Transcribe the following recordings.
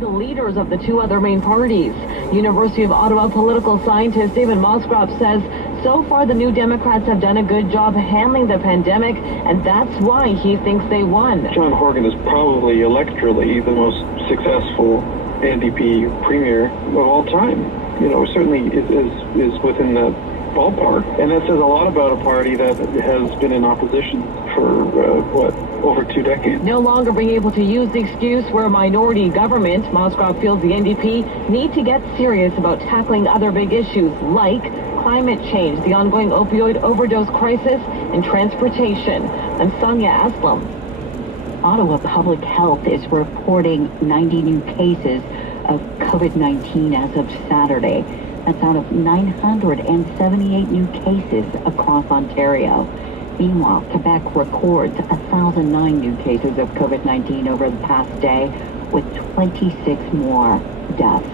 The leaders of the two other main parties. University of Ottawa political scientist David Mosgrove says so far the New Democrats have done a good job handling the pandemic, and that's why he thinks they won. John Horgan is probably electorally the most successful NDP premier of all time. You know, certainly is within the ballpark, and that says a lot about a party that has been in opposition for over 2 decades. No longer being able to use the excuse we're a minority government, Moscow feels the NDP need to get serious about tackling other big issues like climate change, the ongoing opioid overdose crisis, and transportation. I'm Sonia Aslam. Ottawa Public Health is reporting 90 new cases of COVID-19 as of Saturday. That's out of 978 new cases across Ontario. Meanwhile, Quebec records 1,009 new cases of COVID-19 over the past day, with 26 more deaths.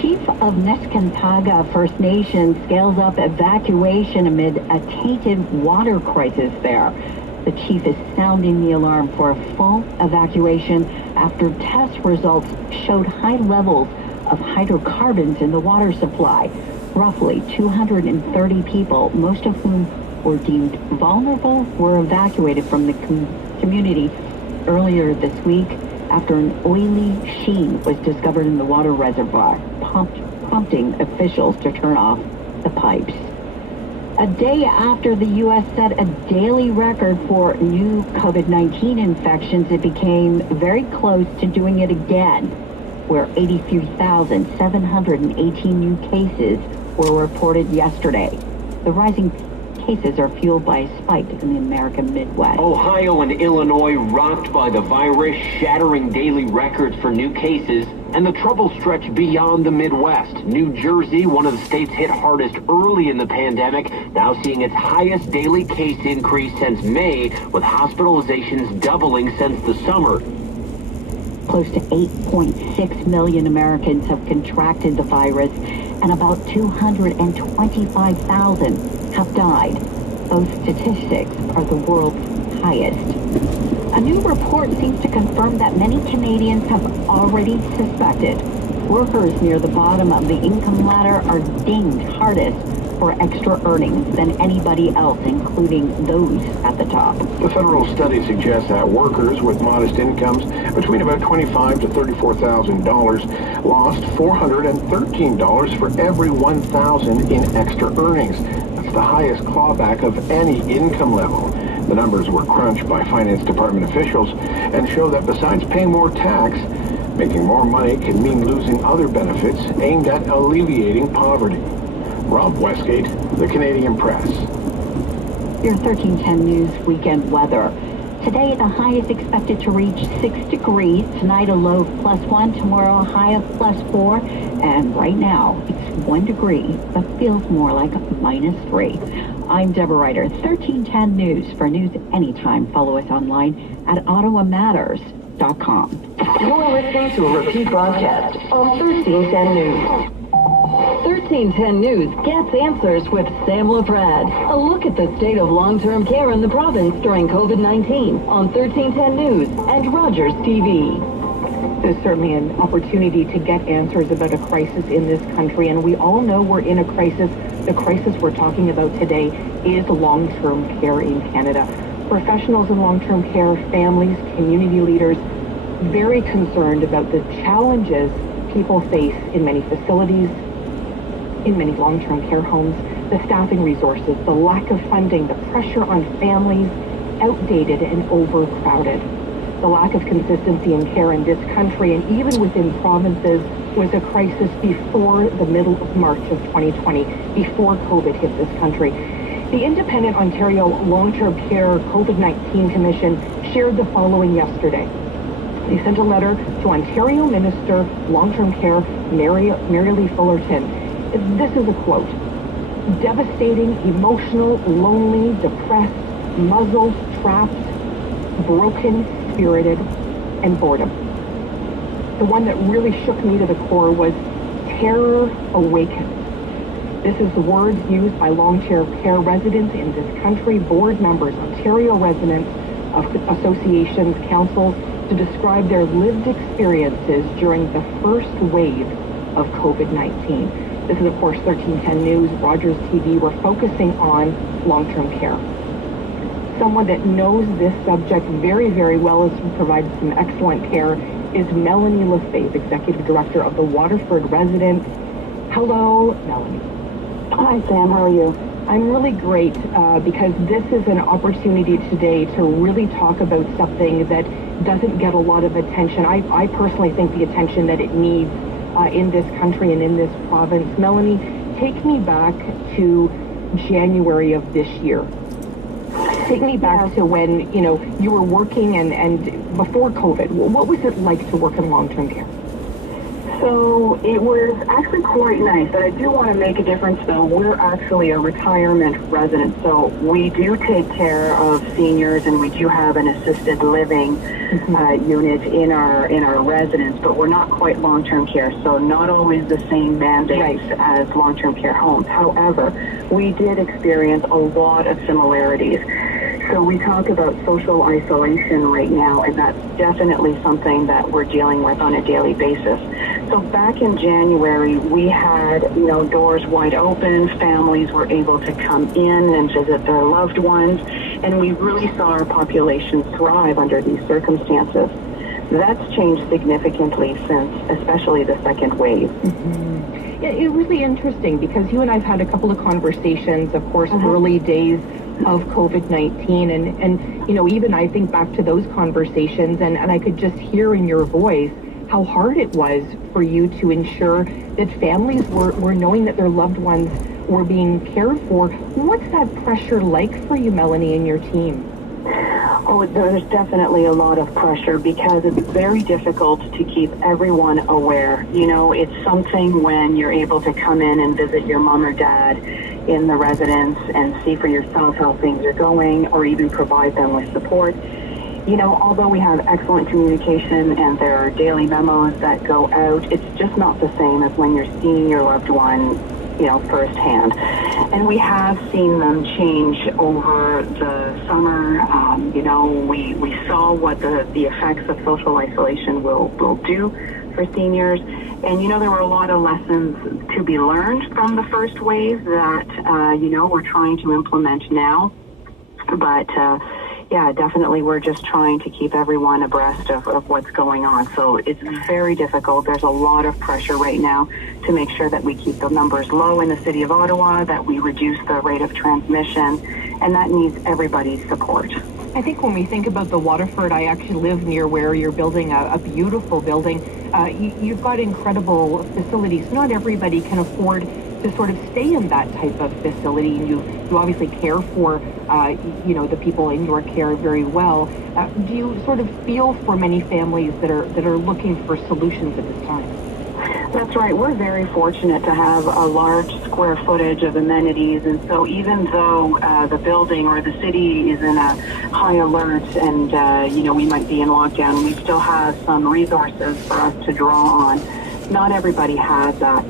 Chief of Neskantaga First Nation scales up evacuation amid a tainted water crisis there. The chief is sounding the alarm for a full evacuation after test results showed high levels of hydrocarbons in the water supply. Roughly 230 people, most of whom were deemed vulnerable, were evacuated from the community earlier this week after an oily sheen was discovered in the water reservoir, prompting officials to turn off the pipes. A day after the U.S. set a daily record for new COVID-19 infections, it became very close to doing it again, where 83,718 new cases were reported yesterday. The rising cases are fueled by a spike in the American Midwest. Ohio and Illinois rocked by the virus, shattering daily records for new cases, and the trouble stretched beyond the Midwest. New Jersey, one of the states hit hardest early in the pandemic, now seeing its highest daily case increase since May, with hospitalizations doubling since the summer. Close to 8.6 million Americans have contracted the virus, and about 225,000 have died. Those statistics are the world's highest. A new report seems to confirm that many Canadians have already suspected workers near the bottom of the income ladder are dinged hardest for extra earnings than anybody else, including those at the top. The federal study suggests that workers with modest incomes between about $25,000 to $34,000 lost $413 for every $1,000 in extra earnings. That's the highest clawback of any income level. The numbers were crunched by Finance Department officials and show that besides paying more tax, making more money can mean losing other benefits aimed at alleviating poverty. Rob Westgate, The Canadian Press. Your 1310 News weekend weather. Today, the high is expected to reach 6 degrees. Tonight, a low of +1. Tomorrow, a high of +4. And right now, it's 1 degree, but feels more like -3. I'm Deborah Ryder, 1310 News. For news anytime, follow us online at ottawamatters.com. You're listening to a repeat broadcast on 1310 News. 1310 News gets answers with Sam LaPrade. A look at the state of long-term care in the province during COVID-19 on 1310 News and Rogers TV. There's certainly an opportunity to get answers about a crisis in this country, and we all know we're in a crisis. The crisis we're talking about today is long-term care in Canada. Professionals in long-term care, families, community leaders, very concerned about the challenges people face in many facilities, in many long-term care homes, the staffing resources, the lack of funding, the pressure on families, outdated and overcrowded. The lack of consistency in care in this country and even within provinces was a crisis before the middle of March of 2020, before COVID hit this country. The Independent Ontario Long-Term Care COVID-19 Commission shared the following yesterday. They sent a letter to Ontario Minister Long-Term Care Mary-Lee Fullerton. This is a quote: "Devastating, emotional, lonely, depressed, muzzled, trapped, broken, spirited, and boredom." The one that really shook me to the core was terror awakened. This is the words used by long-term care residents in this country, board members, Ontario residents of associations, councils, to describe their lived experiences during the first wave of COVID-19. This is, of course, 1310 News, Rogers TV. We're focusing on long-term care. Someone that knows this subject very, very well, has provided some excellent care, is Melanie Lefebvre, Executive Director of the Waterford Residence. Hello, Melanie. Hi, Sam. How are you? I'm really great because this is an opportunity today to really talk about something that doesn't get a lot of attention. I personally think the attention that it needs in this country and in this province. Melanie, take me back to January of this year. Take me back to when, you were working and before COVID. What was it like to work in long-term care? So it was actually quite nice, but I do want to make a difference, though. We're actually a retirement residence, so we do take care of seniors, and we do have an assisted living unit in our residence, but we're not quite long-term care, so not always the same mandates as long-term care homes. However, we did experience a lot of similarities. So we talk about social isolation right now, and that's definitely something that we're dealing with on a daily basis. So back in January, we had, doors wide open. Families were able to come in and visit their loved ones, and we really saw our population thrive under these circumstances. That's changed significantly since, especially the second wave. Mm-hmm. Yeah, it's really interesting because you and I've had a couple of conversations, of course, early days of COVID-19, and even I think back to those conversations, and I could just hear in your voice how hard it was for you to ensure that families were knowing that their loved ones were being cared for. What's that pressure like for you, Melanie, and your team? Oh, there's definitely a lot of pressure because it's very difficult to keep everyone aware. It's something when you're able to come in and visit your mom or dad in the residence and see for yourself how things are going, or even provide them with support. Although we have excellent communication and there are daily memos that go out, it's just not the same as when you're seeing your loved one, firsthand. And we have seen them change over the summer. We saw what the effects of social isolation will do for seniors. And, there were a lot of lessons to be learned from the first wave that, we're trying to implement now. But, yeah, definitely we're just trying to keep everyone abreast of what's going on. So it's very difficult. There's a lot of pressure right now to make sure that we keep the numbers low in the city of Ottawa, that we reduce the rate of transmission, and that needs everybody's support. I think when we think about the Waterford, I actually live near where you're building a beautiful building. You've got incredible facilities. Not everybody can afford to sort of stay in that type of facility, and you obviously care for, the people in your care very well. Do you sort of feel for many families that are looking for solutions at this time? That's right. We're very fortunate to have a large square footage of amenities, and so even though the building or the city is in a high alert and, we might be in lockdown, we still have some resources for us to draw on. Not everybody has that.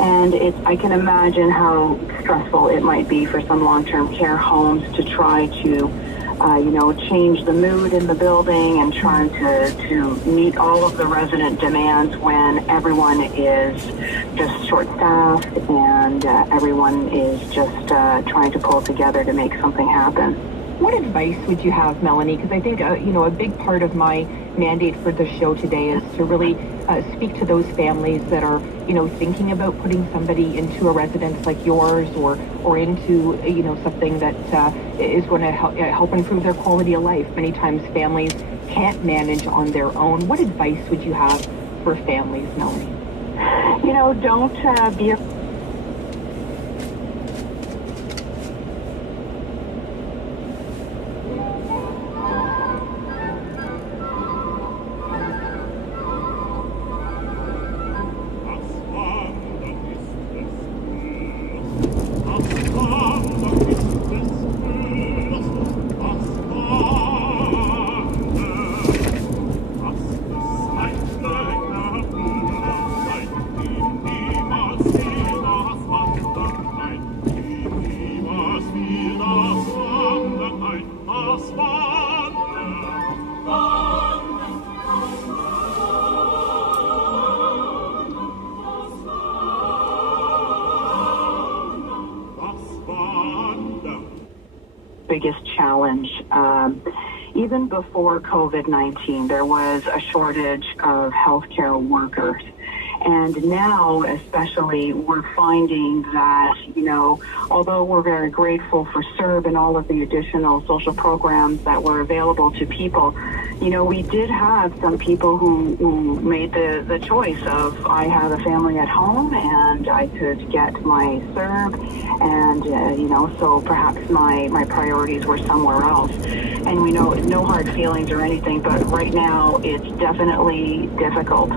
And I can imagine how stressful it might be for some long-term care homes to try to change the mood in the building and trying to meet all of the resident demands when everyone is just short-staffed and everyone is just trying to pull together to make something happen. What advice would you have, Melanie? Because I think, a big part of my mandate for the show today is to really speak to those families that are, thinking about putting somebody into a residence like yours or into, something that is going to help improve their quality of life. Many times families can't manage on their own. What advice would you have for families, Melanie? Don't be biggest challenge. Even before COVID-19, there was a shortage of healthcare workers. And now, especially, we're finding that, although we're very grateful for CERB and all of the additional social programs that were available to people, we did have some people who made the choice of, I have a family at home and I could get my CERB and, so perhaps my priorities were somewhere else. And we know no hard feelings or anything, but right now it's definitely difficult.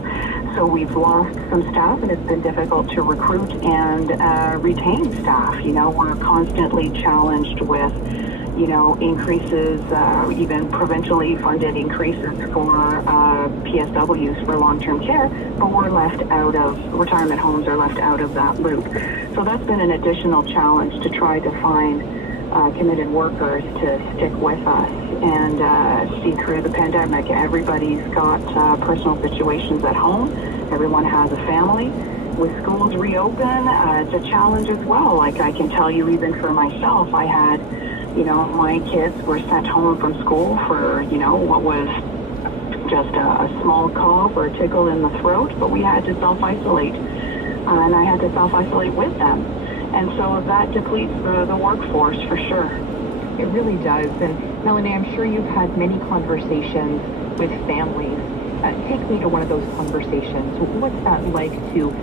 So we've lost some staff, and it's been difficult to recruit and retain staff. We're constantly challenged with, increases, even provincially funded increases for PSWs for long-term care, but we're left out of, retirement homes are left out of that loop. So that's been an additional challenge to try to find committed workers to stick with us and see through the pandemic. Everybody's got personal situations at home. Everyone has a family. With schools reopen, it's a challenge as well. Like I can tell you, even for myself, I had, my kids were sent home from school for, what was just a small cough or a tickle in the throat, but we had to self-isolate, and I had to self-isolate with them. And so that depletes the workforce for sure. It really does. And Melanie, I'm sure you've had many conversations with families. Take me to one of those conversations. What's that like to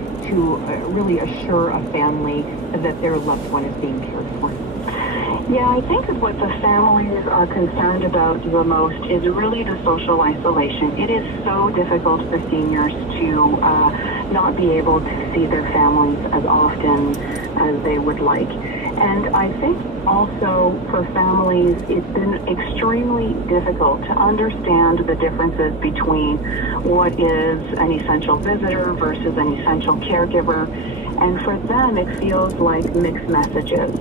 really assure a family that their loved one is being cared for? Yeah, I think that what the families are concerned about the most is really the social isolation. It is so difficult for seniors to not be able to see their families as often as they would like. And I think also for families, it's been extremely difficult to understand the differences between what is an essential visitor versus an essential caregiver. And for them, it feels like mixed messages.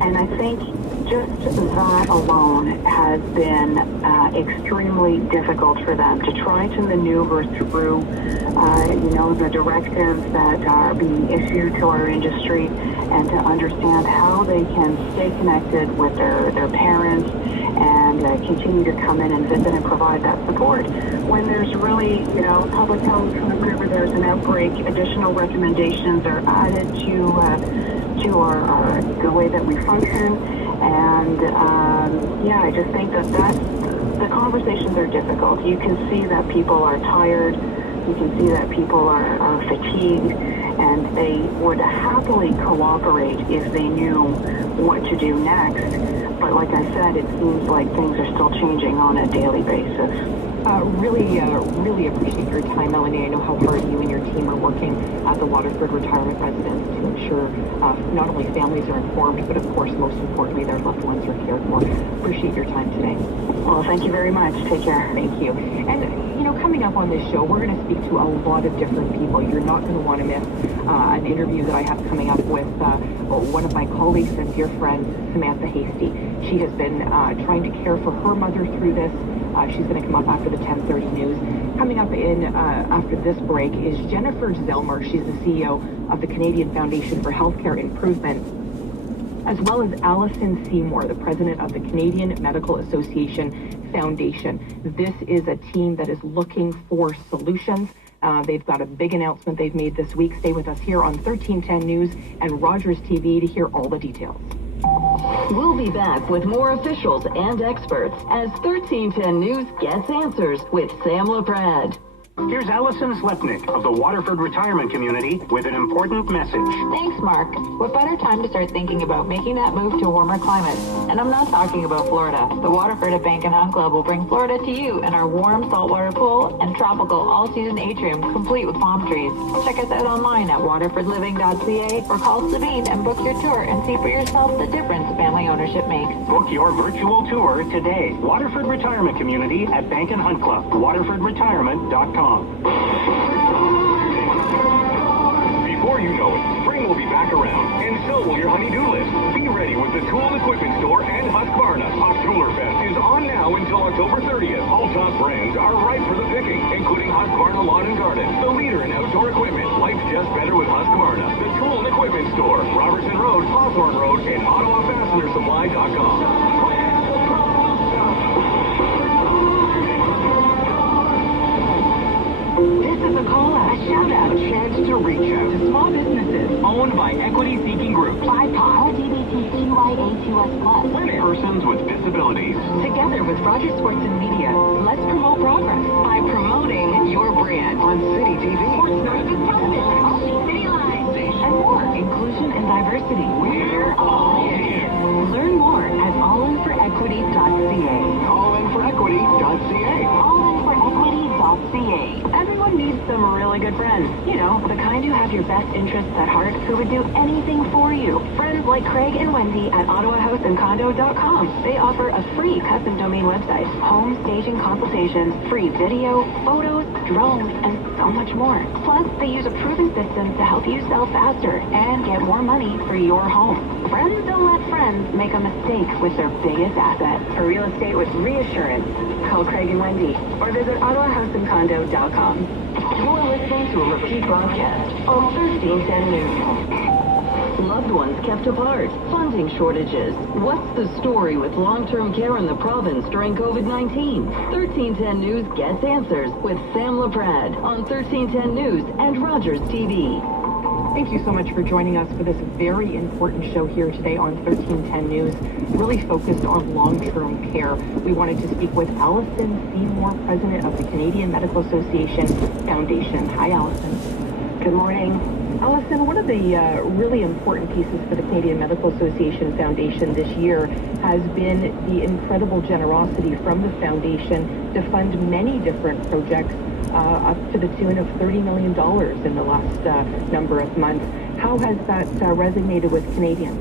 And I think just that alone has been extremely difficult for them to try to maneuver through, the directives that are being issued to our industry and to understand how they can stay connected with their parents and continue to come in and visit and provide that support. When there's really, public health, whenever there's an outbreak, additional recommendations are added to our the way that we function. And I just think that the conversations are difficult. You can see that people are tired. You can see that people are fatigued. and they would happily cooperate if they knew what to do next. But like I said, it seems like things are still changing on a daily basis. Really appreciate your time, Melanie. I know how hard you and your team are working at the Waterford Retirement Residence to ensure not only families are informed, but of course, most importantly, their loved ones are cared for. Appreciate your time today. Well, thank you very much. Take care. Thank you. And, you know, coming up on this show, we're going to speak to a lot of different people. You're not going to want to miss an interview that I have coming up with one of my colleagues and dear friends, Samantha Hasty. She has been trying to care for her mother through this. She's going to come up after the 10:30 news. Coming up in after this break is Jennifer Zellmer. She's the CEO of the Canadian Foundation for Healthcare Improvement, as well as Allison Seymour, the president of the Canadian Medical Association Foundation. This is a team that is looking for solutions. They've got a big announcement they've made this week. Stay with us here on 1310 News and Rogers TV to hear all the details. We'll be back with more officials and experts as 1310 News gets answers with Sam LaPrade. Here's Allison Slepnick of the Waterford Retirement Community with an important message. Thanks, Mark. What better time to start thinking about making that move to a warmer climate? And I'm not talking about Florida. The Waterford at Bank & Hunt Club will bring Florida to you in our warm saltwater pool and tropical all-season atrium complete with palm trees. Check us out online at waterfordliving.ca or call Sabine and book your tour and see for yourself the difference family ownership makes. Book your virtual tour today. Waterford Retirement Community at Bank & Hunt Club. waterfordretirement.com. Before you know it, spring will be back around, and so will your honey-do list. Be ready with the Tool and Equipment Store and Husqvarna. Oktoberfest is on now until October 30th. All top brands are ripe for the picking, including Husqvarna Lawn and Garden, the leader in outdoor equipment. Life's just better with Husqvarna. The Tool and Equipment Store, Robertson Road, Hawthorne Road, and OttawaFastenerSupply.com. This is a call-out, a shout-out, a chance to reach out to small businesses owned by equity-seeking groups. BIPOC, LGBTQIA2S+. Women, persons with disabilities. Together with Rogers Sports and Media, let's promote progress by promoting your brand on City TV, Sports Night, City Line, and more. Inclusion and diversity. We're all here. Learn more at allinforequity.ca. Allinforequity.ca. Allinforequity.ca. Everyone needs some really good friends. You know, the kind who have your best interests at heart, who would do anything for you. Friends like Craig and Wendy at OttawaHouseandCondo.com. They offer a free custom domain website, home staging consultations, free video, photos, drones, and so much more. Plus, they use a proven system to help you sell faster and get more money for your home. Friends don't let friends make a mistake with their biggest asset. For real estate with reassurance, call Craig and Wendy or visit OttawaHouseandCondo.com. You're listening to a repeat broadcast on 1310 News. Loved ones kept apart, funding shortages. What's the story with long-term care in the province during COVID-19? 1310 News gets answers with Sam LaPrade on 1310 News and Rogers TV. Thank you so much for joining us for this very important show here today on 1310 News, really focused on long-term care. We wanted to speak with Allison Seymour, president of the Canadian Medical Association Foundation. Hi, Allison. Good morning. Allison, one of the really important pieces for the Canadian Medical Association Foundation this year has been the incredible generosity from the foundation to fund many different projects up to the tune of $30 million in the last number of months. How has that resonated with Canadians?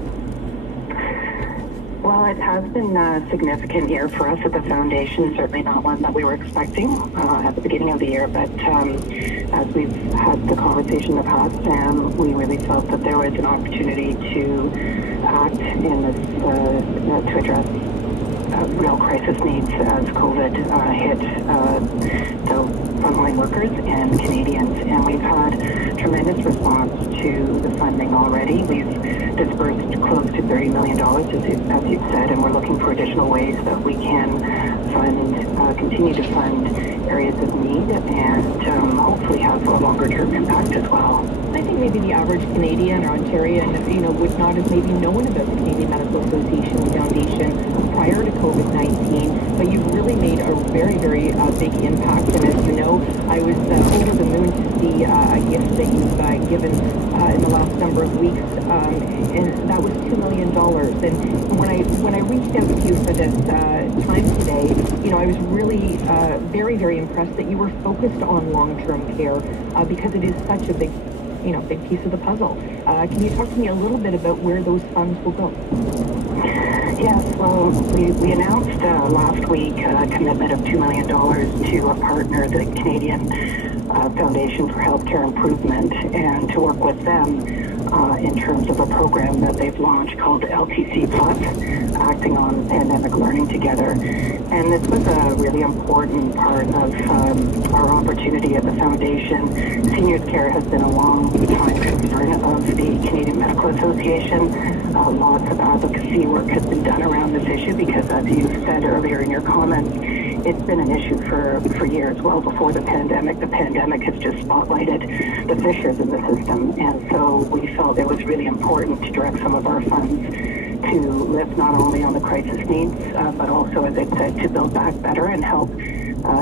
Well, it has been a significant year for us at the foundation, certainly not one that we were expecting at the beginning of the year, but as we've had the conversation in the past, Sam, we really felt that there was an opportunity to act in this, to address real crisis needs as COVID hit the frontline workers and Canadians, and we've had tremendous response to the funding already. We've dispersed close to $30 million, as you've said, and we're looking for additional ways that we can continue to fund areas of need and hopefully have a longer-term impact as well. I think maybe the average Canadian or Ontarian, would not have maybe known about the Canadian Medical Association Foundation prior to COVID. COVID-19, but you've really made a very, very big impact. And as you know, I was over the moon to see a gift that you've given in the last number of weeks, and that was $2 million. And when I reached out to you for this time today, I was really very, very impressed that you were focused on long-term care because it is such a big piece of the puzzle. Can you talk to me a little bit about where those funds will go? Yes, well, we announced last week a commitment of $2 million to a partner, the Canadian Foundation for Healthcare Improvement, and to work with them in terms of a program that they've launched called LTC Plus, Acting on Pandemic Learning Together. And this was a really important part of our opportunity at the Foundation. Seniors care has been a long time concern of the Canadian Medical Association. Lots of advocacy work has been done around this issue because, as you said earlier in your comments, it's been an issue for years, well before the pandemic. The pandemic has just spotlighted the fissures in the system, and so we felt it was really important to direct some of our funds to lift not only on the crisis needs, but also, as I said, to build back better and help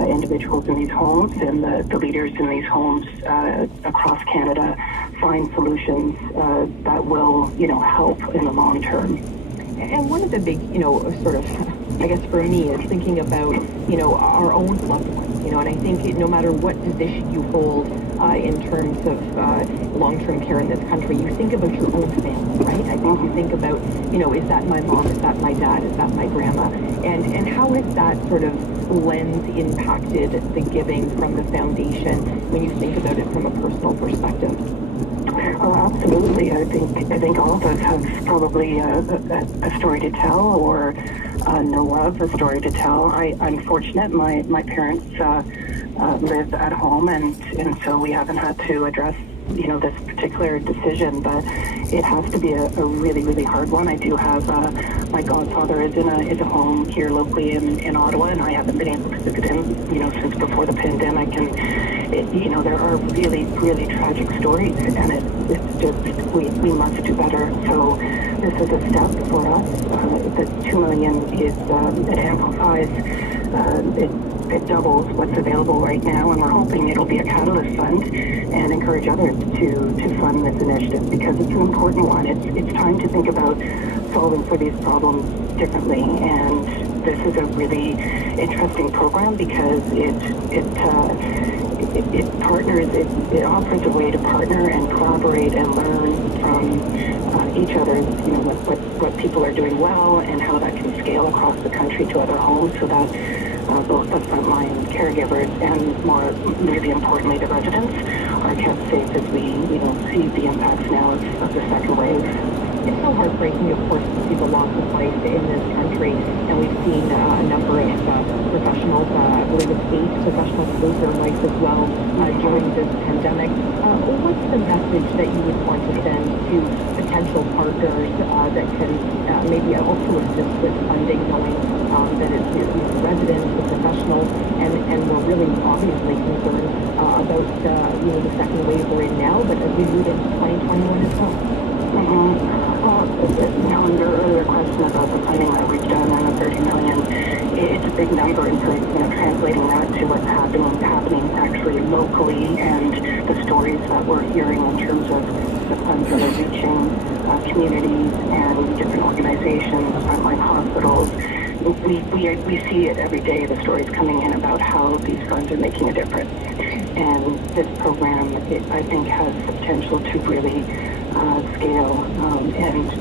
individuals in these homes and the leaders in these homes across Canada find solutions that will, help in the long term. And one of the big, sort of, I guess for me, is thinking about, our own loved ones, and I think no matter what position you hold in terms of long-term care in this country, you think about your own family, right? I think you think about, is that my mom, is that my dad, is that my grandma? And how has that sort of lens impacted the giving from the foundation when you think about it from a personal perspective? Oh, absolutely. I think all of us have probably a story to tell, or know of a story to tell. I'm fortunate. My parents live at home, and so we haven't had to address this particular decision, but it has to be a really, really hard one. I do have my godfather is in a home here locally in Ottawa, and I haven't been able to visit him since before the pandemic. And there are really, really tragic stories, and it's just we must do better. So this is a step for us. The $2 million is it amplifies. It doubles what's available right now, and we're hoping it'll be a catalyst fund and encourage others to fund this initiative because it's an important one. It's time to think about solving for these problems differently, and this is a really interesting program because it partners, it offers a way to partner and collaborate and learn from each other, what people are doing well and how that can scale across the country to other homes so that both the frontline caregivers and really importantly the residents are kept safe as we see the impacts now of the second wave. It's so heartbreaking, of course, to see the loss of life in this country, and we've seen a number of professionals, I believe it's 8 professionals lose their lives as well during this pandemic. What's the message that you would want to send to potential partners that can maybe also assist with funding, knowing that it's the residents, the professionals, and we're really obviously concerned about the second wave we're in now, but as we move into 2021 as well? On your earlier question about the funding that we've done and the $30 million, it's a big number, and so translating that to what's happening actually locally, and the stories that we're hearing in terms of the funds that are reaching communities and different organizations, frontline hospitals. We see it every day, the stories coming in about how these funds are making a difference. And this program, I think, has the potential to really scale and